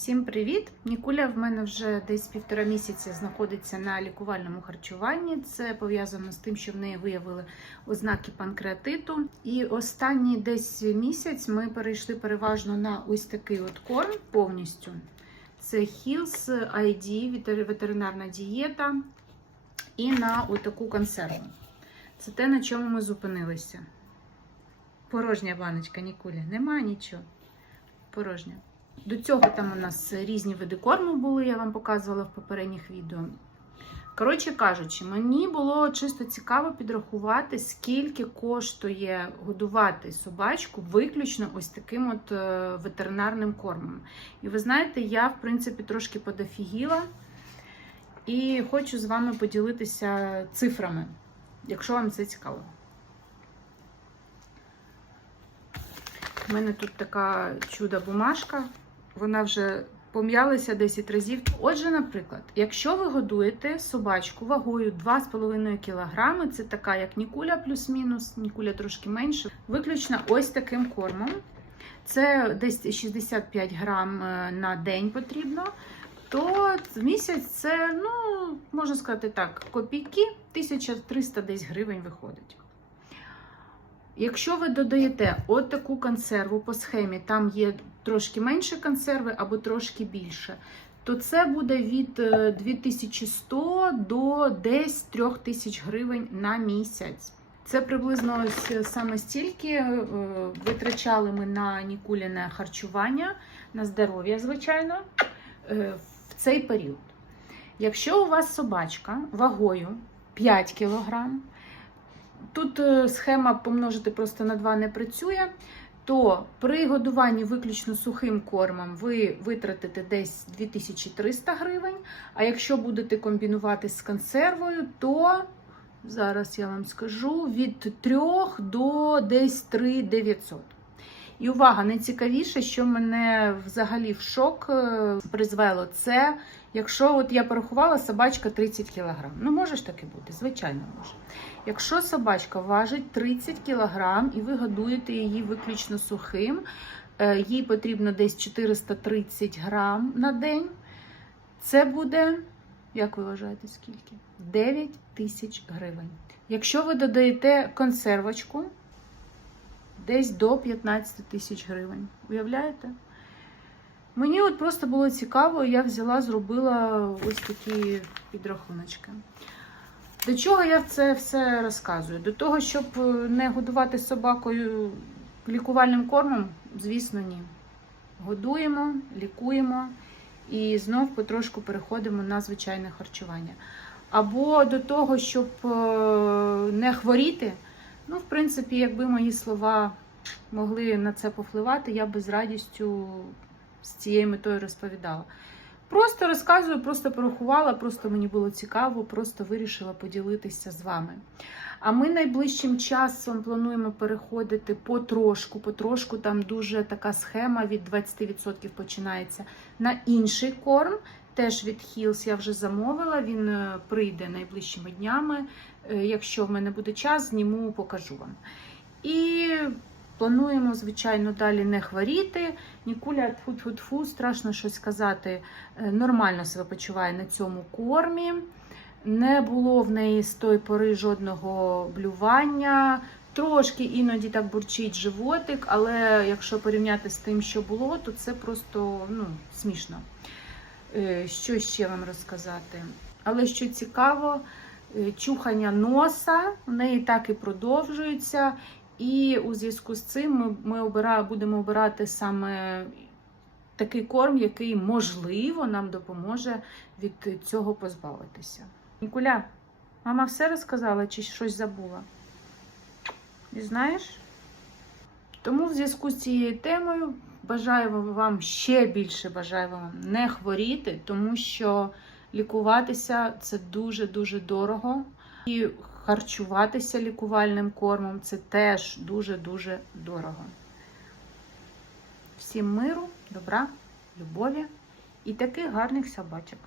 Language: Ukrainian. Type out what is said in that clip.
Всім привіт! Нікуля в мене вже десь півтора місяця знаходиться на лікувальному харчуванні. Це пов'язано з тим, що в неї виявили ознаки панкреатиту. І останній десь місяць ми перейшли переважно на ось такий от корм повністю. Це Hills ID, ветеринарна дієта, і на отаку консерву. Це те, на чому ми зупинилися. Порожня баночка, Нікуля, немає нічого. Порожня. До цього там у нас різні види корму були, я вам показувала в попередніх відео. Коротше кажучи, мені було чисто цікаво підрахувати, скільки коштує годувати собачку виключно ось таким от е, ветеринарним кормом. І ви знаєте, я, в принципі, трошки подофігіла і хочу з вами поділитися цифрами, якщо вам це цікаво. У мене тут така чуда бумажка, вона вже пом'ялася 10 разів. Отже, наприклад, якщо ви годуєте собачку вагою 2,5 кг, це така, як Нікуля плюс-мінус, Нікуля трошки менше, виключно ось таким кормом. Це десь 65 грам е, на день потрібно. То в місяць це, ну, можна сказати так, копійки, 1300 десь гривень виходить. Якщо ви додаєте от таку консерву по схемі, там є трошки менше консерви або трошки більше, то це буде від е, 2100 до десь 3000 гривень на місяць. Це приблизно ось саме стільки е, витрачали ми на нікуліне харчування, на здоров'я, звичайно, е, в цей період. Якщо у вас собачка вагою 5 кілограм, Тут е, схема помножити просто на 2 не працює, то при годуванні виключно сухим кормом ви витратите десь 2300 гривень. А якщо будете комбінувати з консервою, то зараз я вам скажу від 3 до десь 3900. І увага, найцікавіше, що мене взагалі в шок е, призвело, це якщо от я порахувала собачка 30 кг. Ну, може ж таки бути, звичайно може. Якщо собачка важить 30 кг і ви годуєте її виключно сухим, е, їй потрібно десь 430 грам на день. Це буде, як ви вважаєте, скільки? 9 тисяч гривень. Якщо ви додаєте консервочку, десь до 15 тисяч гривень. Уявляєте? Мені от просто було цікаво, я взяла, зробила ось такі підрахуночки. До чого я це все розказую? До того, щоб не годувати собакою лікувальним кормом, звісно, ні. Годуємо, лікуємо і знов потрошку переходимо на звичайне харчування. Або до того, щоб е, не хворіти, ну, в принципі, якби мої слова могли на це повпливати, я би з радістю з цією метою розповідала. Просто розказую, просто порахувала, просто мені було цікаво, просто вирішила поділитися з вами. А ми найближчим часом плануємо переходити потрошку, потрошку, там дуже така схема від 20% починається на інший корм. Теж від Hills я вже замовила, він е, прийде найближчими днями. Е, Якщо в мене буде час, зніму, покажу вам. І плануємо, звичайно, далі не хворіти. Нікуля тфу-тфу-тфу, страшно щось сказати, е, нормально себе почуває на цьому кормі. Не було в неї з тої пори жодного блювання. Трошки іноді так бурчить животик, але якщо порівняти з тим, що було, то це просто ну, смішно. Е, Що ще вам розказати? Але що цікаво, е, чухання носа в неї так і продовжується. І у зв'язку з цим ми, ми обира, будемо обирати саме такий корм, який, можливо, нам допоможе від цього позбавитися. Нікуля, мама все розказала чи щось забула? Не знаєш? Тому в зв'язку з цією темою бажаю вам ще більше бажаю вам не хворіти, тому що лікуватися це дуже-дуже дорого. І харчуватися лікувальним кормом це теж дуже-дуже дорого. Всім миру, добра, любові і таких гарних собачок.